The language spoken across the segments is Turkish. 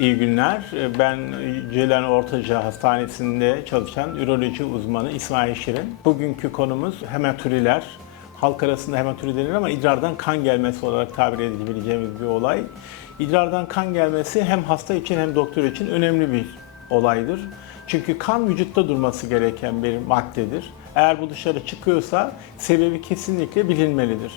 İyi günler. Ben Ceylan Ortaca Hastanesi'nde çalışan üroloji uzmanı İsmail Şirin. Bugünkü konumuz hematuriler. Halk arasında hematuri denir ama idrardan kan gelmesi olarak tabir edebileceğimiz bir olay. İdrardan kan gelmesi hem hasta için hem doktor için önemli bir olaydır. Çünkü kan vücutta durması gereken bir maddedir. Eğer bu dışarı çıkıyorsa sebebi kesinlikle bilinmelidir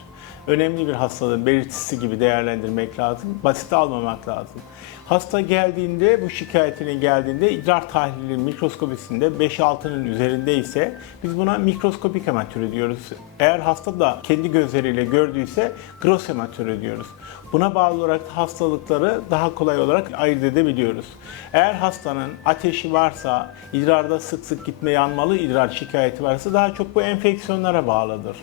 önemli bir hastalığın belirtisi gibi değerlendirmek lazım. Basit almamak lazım. Hasta geldiğinde, bu şikayetine geldiğinde idrar tahlili mikroskopisinde 5-6'nın üzerinde ise biz buna mikroskopik hematürü diyoruz. Eğer hasta da kendi gözleriyle gördüyse gros hematürü diyoruz. Buna bağlı olarak hastalıkları daha kolay olarak ayırt edebiliyoruz. Eğer hastanın ateşi varsa, idrarda sık sık gitme yanmalı idrar şikayeti varsa daha çok bu enfeksiyonlara bağlıdır.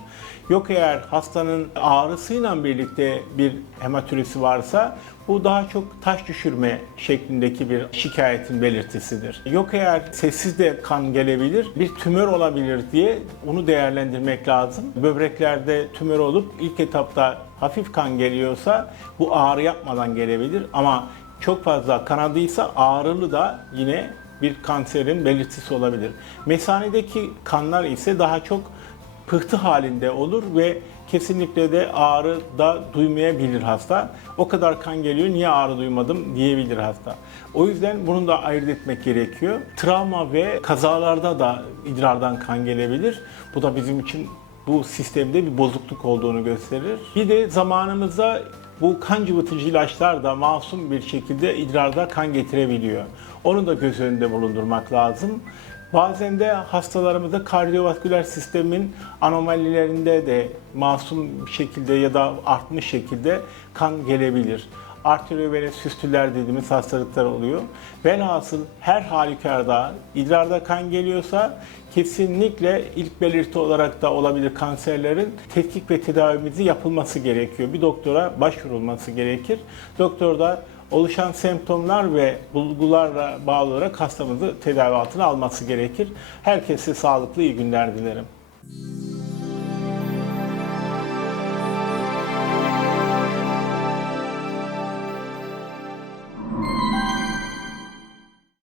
Yok eğer hastanın ağrısıyla birlikte bir hematürisi varsa bu daha çok taş düşürme şeklindeki bir şikayetin belirtisidir. Yok eğer sessiz de kan gelebilir, bir tümör olabilir diye onu değerlendirmek lazım. Böbreklerde tümör olup ilk etapta hafif kan geliyorsa bu ağrı yapmadan gelebilir ama çok fazla kanadıysa ağrılı da yine bir kanserin belirtisi olabilir. Mesanedeki kanlar ise daha çok pıhtı halinde olur ve kesinlikle de ağrı da duymayabilir hasta. O kadar kan geliyor niye ağrı duymadım diyebilir hasta. O yüzden bunu da ayırt etmek gerekiyor. Travma ve kazalarda da idrardan kan gelebilir. Bu da bizim için bu sistemde bir bozukluk olduğunu gösterir. Bir de zamanımızda bu kan cıvıtıcı ilaçlar da masum bir şekilde idrarda kan getirebiliyor. Onu da göz önünde bulundurmak lazım. Bazen de hastalarımızda kardiyovasküler sistemin anomalilerinde de masum bir şekilde ya da artmış şekilde kan gelebilir. Arteriovenöz füstüller dediğimiz hastalıklar oluyor. Velhasıl her halükarda idrarda kan geliyorsa kesinlikle ilk belirti olarak da olabilir kanserlerin tetkik ve tedavimizi yapılması gerekiyor. Bir doktora başvurulması gerekir. Doktor da oluşan semptomlar ve bulgularla bağlı olarak hastamızı tedavi altına alması gerekir. Herkese sağlıklı iyi günler dilerim.